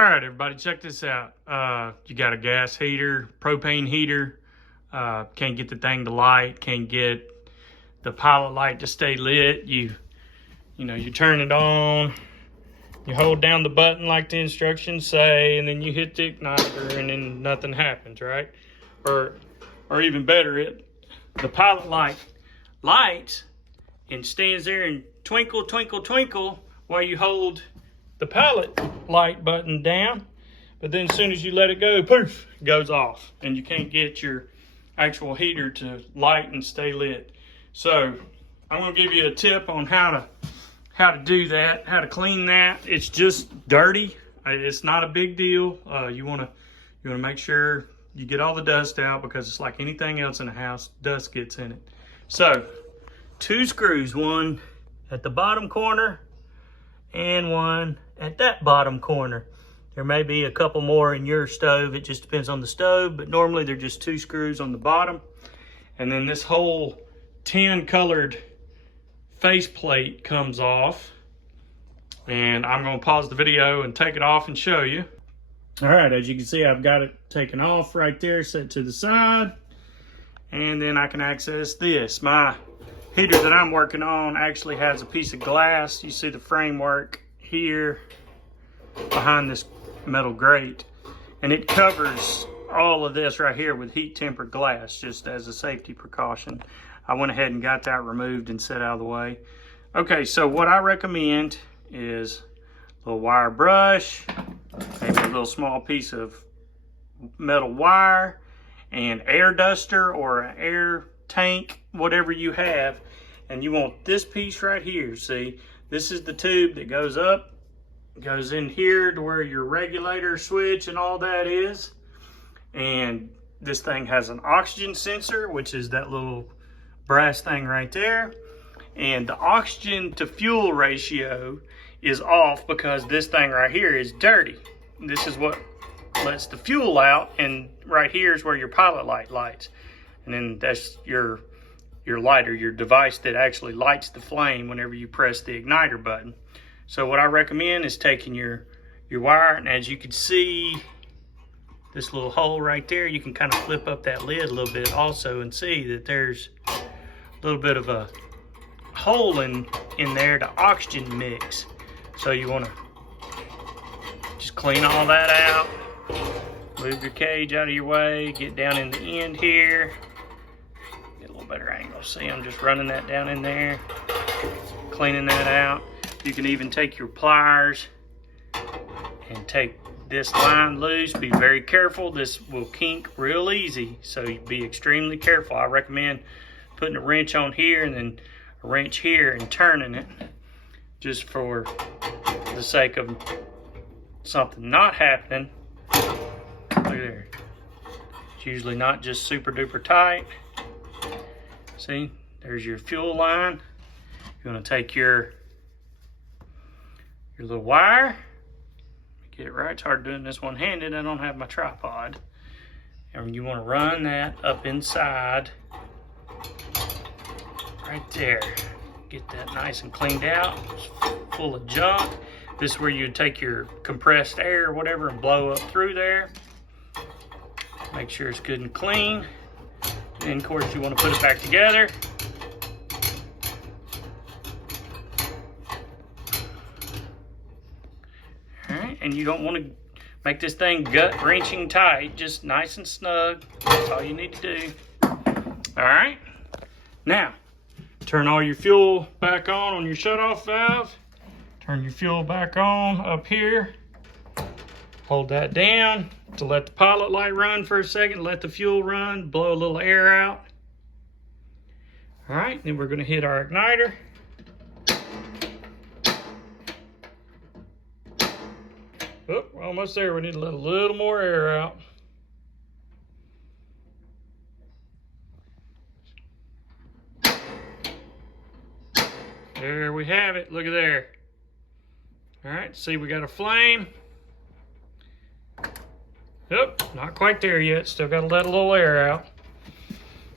All right, everybody, check this out. You got a gas heater, propane heater. Can't get the thing to light. Can't get the pilot light to stay lit. You turn it on. You hold down the button like the instructions say, and then you hit the igniter, and then nothing happens, right? Or even better, the pilot light lights and stands there and twinkle, twinkle, twinkle while you hold the pilot light button down, but then as soon as you let it go, poof, it goes off, and you can't get your actual heater to light and stay lit. So I'm going to give you a tip on how to do that, how to clean that. It's just dirty. It's not a big deal. You want to make sure you get all the dust out, because it's like anything else in the house, dust gets in it. So 2 screws, one at the bottom corner and one at that bottom corner. There may be a couple more in your stove. It just depends on the stove, but normally they're just 2 screws on the bottom. And then this whole tan colored faceplate comes off. And I'm going to pause the video and take it off and show you. All right, as you can see, I've got it taken off right there, set to the side. And then I can access this. My heater that I'm working on actually has a piece of glass. You see the framework here behind this metal grate, and it covers all of this right here with heat tempered glass, just as a safety precaution. I went ahead and got that removed and set out of the way. Okay, so what I recommend is a little wire brush, maybe a little small piece of metal wire, and air duster or an air tank, whatever you have. And you want this piece right here. See, this is the tube that goes up, goes in here to where your regulator switch and all that is. And this thing has an oxygen sensor, which is that little brass thing right there. And the oxygen to fuel ratio is off because this thing right here is dirty. This is what lets the fuel out, and right here is where your pilot light lights. And then that's your lighter, your device that actually lights the flame whenever you press the igniter button. So what I recommend is taking your wire, and as you can see, this little hole right there, you can kind of flip up that lid a little bit also and see that there's a little bit of a hole in there to oxygen mix. So you want to just clean all that out, move your cage out of your way, get down in the end here, get a little better angle. See, I'm just running that down in there, cleaning that out. You can even take your pliers and take this line loose. Be very careful. This will kink real easy, so be extremely careful. I recommend putting a wrench on here and then a wrench here and turning it, just for the sake of something not happening. Look there. It's usually not just super duper tight. See, there's your fuel line. You want to take your little wire, get it right. It's hard doing this one-handed. I don't have my tripod. And you want to run that up inside right there. Get that nice and cleaned out. It's full of junk. This is where you take your compressed air or whatever and blow up through there. Make sure it's good and clean. And of course you want to put it back together. Alright, and you don't want to make this thing gut-wrenching tight, just nice and snug. That's all you need to do. Alright, now turn all your fuel back on your shutoff valve. Turn your fuel back on up here. Hold that down to let the pilot light run for a second. Let the fuel run, blow a little air out. All right, then we're gonna hit our igniter. Oh, we're almost there. We need to let a little more air out. There we have it. Look at there. All right, see, we got a flame. Nope, not quite there yet. Still got to let a little air out.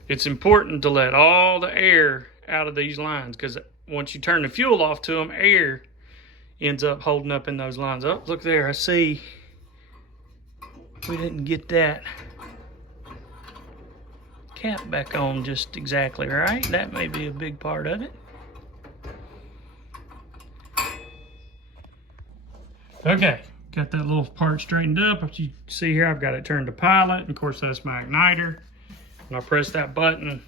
It's important to let all the air out of these lines, because once you turn the fuel off to them, air ends up holding up in those lines. Oh, look there, I see we didn't get that cap back on just exactly right. That may be a big part of it. Okay, got that little part straightened up. As you see here, I've got it turned to pilot. And of course, that's my igniter. When I press that button,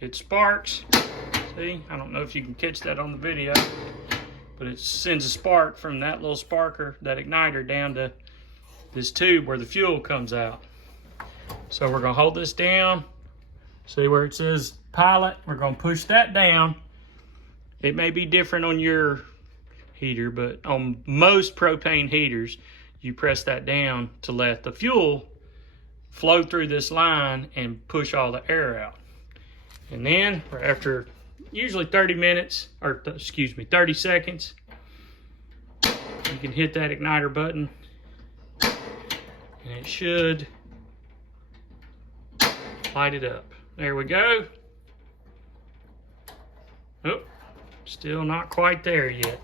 it sparks. See, I don't know if you can catch that on the video, but it sends a spark from that little sparker, that igniter, down to this tube where the fuel comes out. So we're gonna hold this down. See where it says pilot? We're gonna push that down. It may be different on your heater, but on most propane heaters, you press that down to let the fuel flow through this line and push all the air out. And then after usually 30 minutes, or excuse me, 30 seconds, you can hit that igniter button and it should light it up. There we go. Oh, still not quite there yet.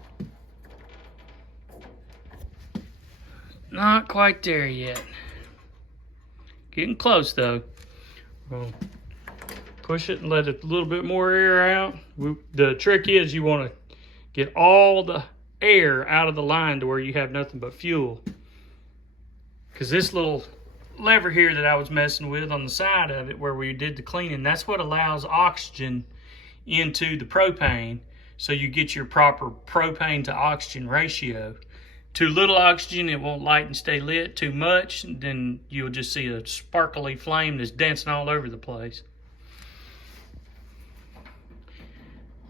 Not quite there yet. Getting close though. We're gonna push it and let a little bit more air out. The trick is you want to get all the air out of the line to where you have nothing but fuel. Because this little lever here that I was messing with on the side of it where we did the cleaning, that's what allows oxygen into the propane, so you get your proper propane to oxygen ratio. Too little oxygen, it won't light and stay lit. Too much, then you'll just see a sparkly flame that's dancing all over the place.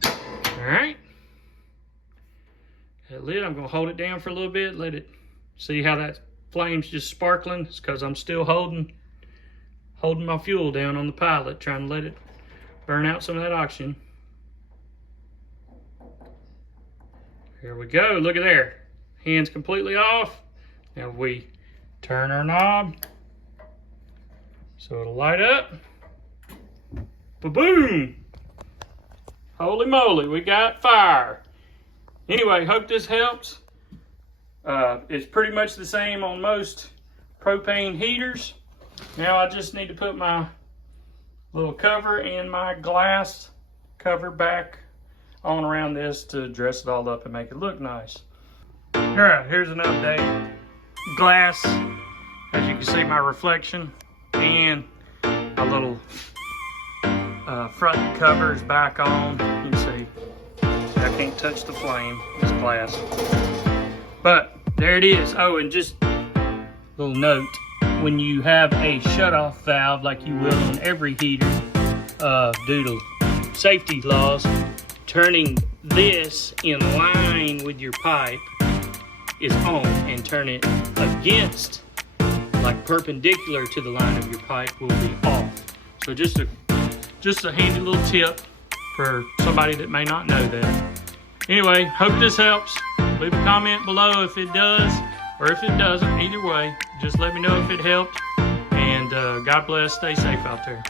All right, that lid, I'm gonna hold it down for a little bit, let it, see how that flame's just sparkling? It's because I'm still holding my fuel down on the pilot, trying to let it burn out some of that oxygen. Here we go, look at there. Hands completely off. Now we turn our knob so it'll light up. Ba-boom! Holy moly, we got fire. Anyway, hope this helps. It's pretty much the same on most propane heaters. Now I just need to put my little cover and my glass cover back on around this to dress it all up and make it look nice. All right, here's an update. Glass, as you can see, my reflection and my little front cover is back on. You can see I can't touch the flame, it's glass. But there it is. Oh, and just a little note, when you have a shutoff valve like you will on every heater, due to safety laws, turning this in line with your pipe is on, and turn it against, like perpendicular to the line of your pipe, will be off. So just a handy little tip for somebody that may not know that. Anyway, hope this helps. Leave a comment below if it does, or if it doesn't. Either way, just let me know if it helped. And God bless. Stay safe out there.